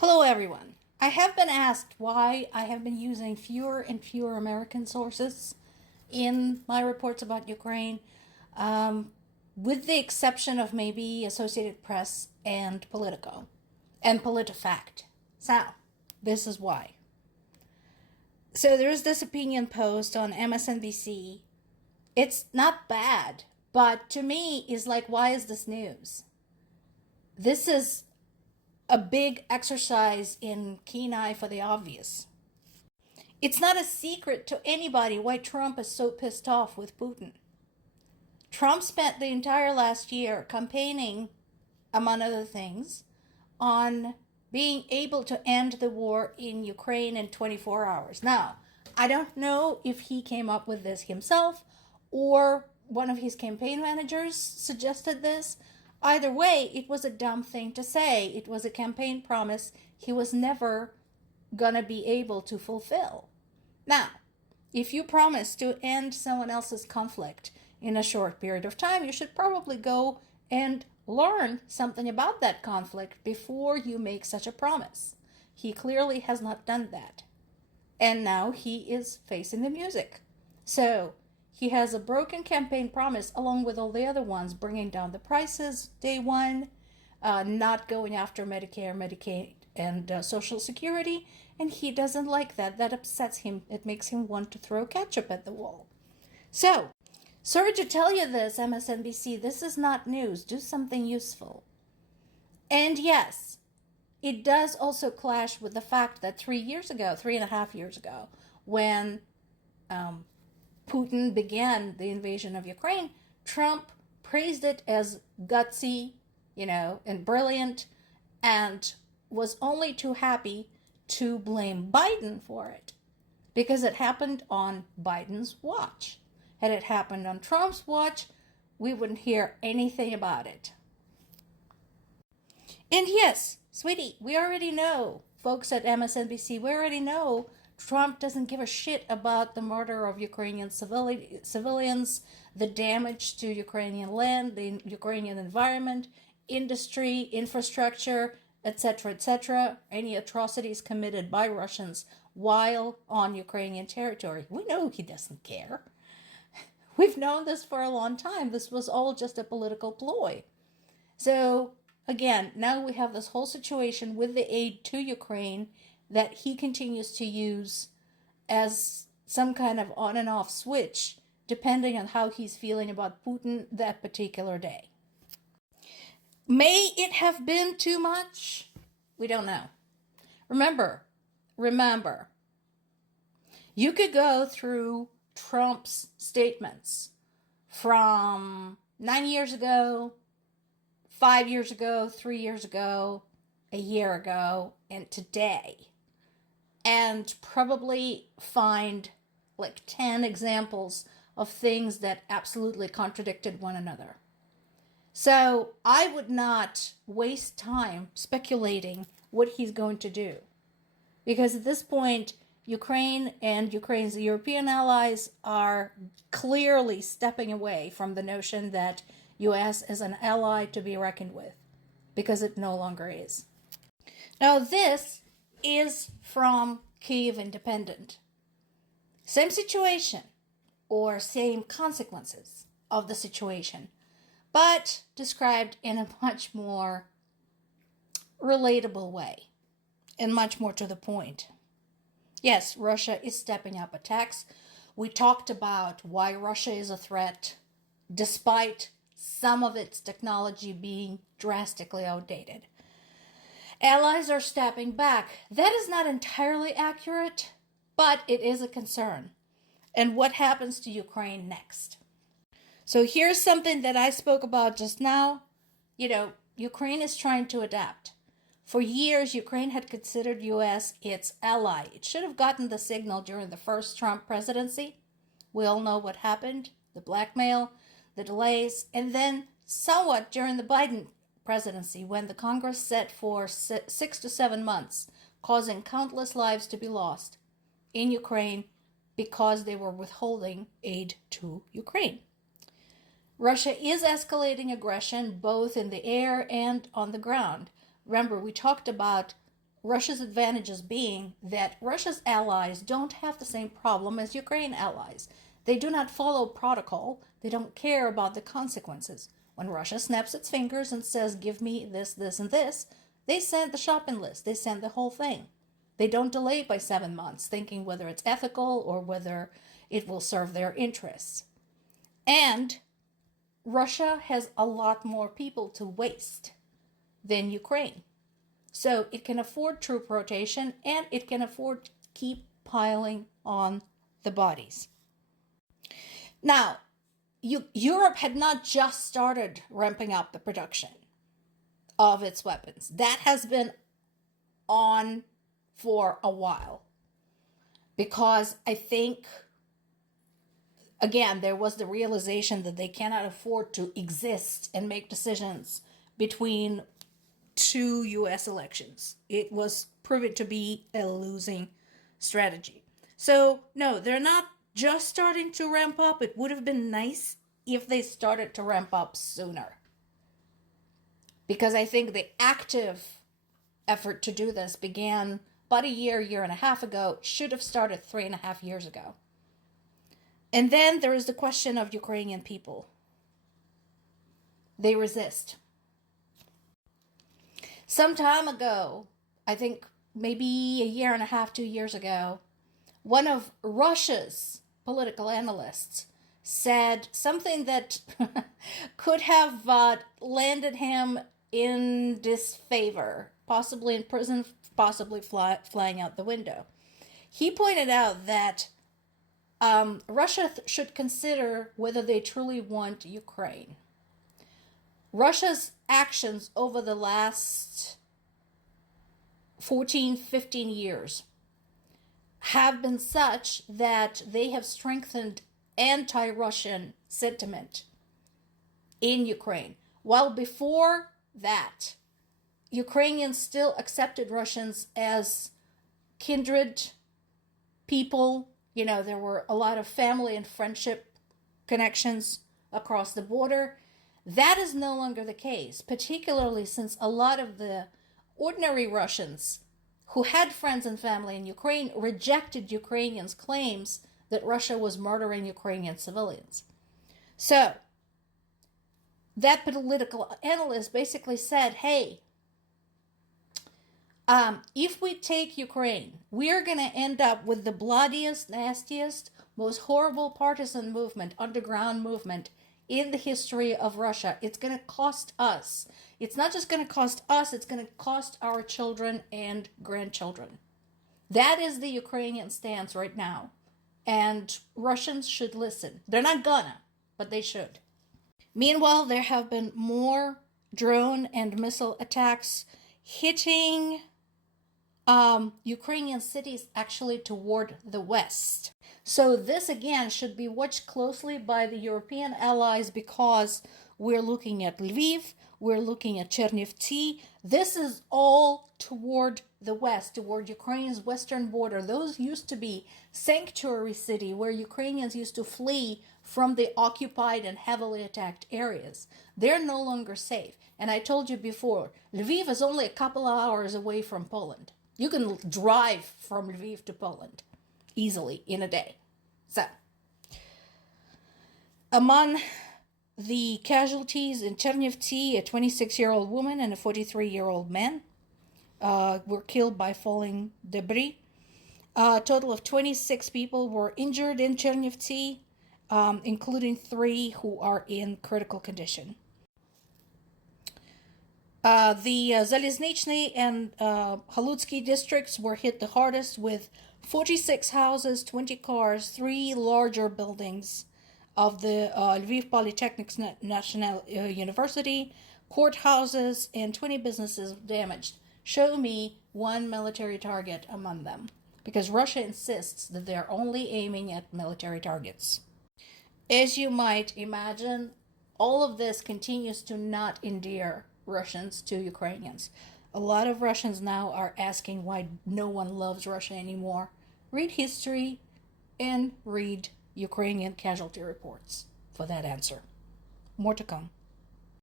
Hello, everyone. I have been asked why I have been using fewer and fewer American sources in my reports about Ukraine, with the exception of maybe Associated Press and Politico and PolitiFact. So, this is why. So, there's this opinion post on MSNBC. It's not bad, but to me, is like, why is this news? This is a big exercise in keen eye for the obvious. It's not a secret to anybody why Trump is so pissed off with Putin. Trump spent the entire last year campaigning, among other things, on being able to end the war in Ukraine in 24 hours. Now, I don't know if he came up with this himself or one of his campaign managers suggested this. Either way, it was a dumb thing to say. It was a campaign promise he was never gonna be able to fulfill. Now, if you promise to end someone else's conflict in a short period of time, you should probably go and learn something about that conflict before you make such a promise. He clearly has not done that. And now he is facing the music. So, he has a broken campaign promise along with all the other ones, bringing down the prices day one, not going after Medicare, Medicaid, and Social Security, and he doesn't like that. That upsets him. It makes him want to throw ketchup at the wall. So, sorry to tell you this, MSNBC, this is not news. Do something useful. And yes, it does also clash with the fact that 3.5 years ago, when Putin began the invasion of Ukraine, Trump praised it as gutsy, and brilliant, and was only too happy to blame Biden for it because it happened on Biden's watch. Had it happened on Trump's watch, we wouldn't hear anything about it. And yes, sweetie, we already know, folks at MSNBC, we already know Trump doesn't give a shit about the murder of Ukrainian civilians, the damage to Ukrainian land, the Ukrainian environment, industry, infrastructure, etc., any atrocities committed by Russians while on Ukrainian territory. We know he doesn't care. We've known this for a long time. This was all just a political ploy. So, again, now we have this whole situation with the aid to Ukraine that he continues to use as some kind of on and off switch, depending on how he's feeling about Putin that particular day. May it have been too much? We don't know. Remember, you could go through Trump's statements from 9 years ago, 5 years ago, 3 years ago, a year ago, and today, and probably find like 10 examples of things that absolutely contradicted one another. So I would not waste time speculating what he's going to do. Because at this point, Ukraine and Ukraine's European allies are clearly stepping away from the notion that US is an ally to be reckoned with. Because it no longer is. Now this is from Kyiv Independent. Same situation, or same consequences of the situation, but described in a much more relatable way and much more to the point. Yes, Russia is stepping up attacks. We talked about why Russia is a threat, despite some of its technology being drastically outdated. Allies are stepping back. That is not entirely accurate, but it is a concern. And what happens to Ukraine next? So here's something that I spoke about just now. Ukraine is trying to adapt. For years, Ukraine had considered US its ally. It should have gotten the signal during the first Trump presidency. We all know what happened, the blackmail, the delays, and then somewhat during the Biden presidency when the Congress set for 6 to 7 months, causing countless lives to be lost in Ukraine because they were withholding aid to Ukraine. Russia is escalating aggression both in the air and on the ground. Remember, we talked about Russia's advantages being that Russia's allies don't have the same problem as Ukraine allies. They do not follow protocol. They don't care about the consequences. When Russia snaps its fingers and says, give me this, this, and this, they send the shopping list. They send the whole thing. They don't delay by 7 months, thinking whether it's ethical or whether it will serve their interests. And Russia has a lot more people to waste than Ukraine. So it can afford troop rotation, and it can afford to keep piling on the bodies. Now, Europe had not just started ramping up the production of its weapons. That has been on for a while. Because I think, again, there was the realization that they cannot afford to exist and make decisions between two US elections. It was proven to be a losing strategy. So, no, they're not just starting to ramp up. It would have been nice if they started to ramp up sooner. Because I think the active effort to do this began about a year and a half ago. Should have started 3.5 years ago. And then there is the question of Ukrainian people. They resist. Some time ago, I think maybe a year and a half, 2 years ago, one of Russia's political analysts said something that could have landed him in disfavor, possibly in prison, possibly flying out the window. He pointed out that Russia should consider whether they truly want Ukraine. Russia's actions over the last 14, 15 years have been such that they have strengthened anti-Russian sentiment in Ukraine. While before that, Ukrainians still accepted Russians as kindred people. You know, there were a lot of family and friendship connections across the border. That is no longer the case, particularly since a lot of the ordinary Russians who had friends and family in Ukraine rejected Ukrainians' claims that Russia was murdering Ukrainian civilians. So, that political analyst basically said, hey, if we take Ukraine, we're going to end up with the bloodiest, nastiest, most horrible partisan movement, underground movement in the history of Russia. It's going to cost us. It's not just going to cost us, it's going to cost our children and grandchildren. That is the Ukrainian stance right now. And Russians should listen. They're not gonna, but they should. Meanwhile, there have been more drone and missile attacks hitting Ukrainian cities actually toward the west. So this again should be watched closely by the European allies because we're looking at Lviv, we're looking at Chernivtsi. This is all toward the west, toward Ukraine's western border. Those used to be sanctuary city where Ukrainians used to flee from the occupied and heavily attacked areas. They're no longer safe. And I told you before, Lviv is only a couple of hours away from Poland. You can drive from Lviv to Poland easily in a day. So, among the casualties in Chernivtsi, a 26-year-old woman and a 43-year-old man were killed by falling debris. A total of 26 people were injured in Chernivtsi, including 3 who are in critical condition. The Zaliznichny and Halutsky districts were hit the hardest with 46 houses, 20 cars, 3 larger buildings of the Lviv Polytechnic National University, courthouses, and 20 businesses damaged. Show me one military target among them, because Russia insists that they're only aiming at military targets. As you might imagine, all of this continues to not endear Russians to Ukrainians. A lot of Russians now are asking why no one loves Russia anymore. Read history and read Ukrainian casualty reports for that answer. More to come.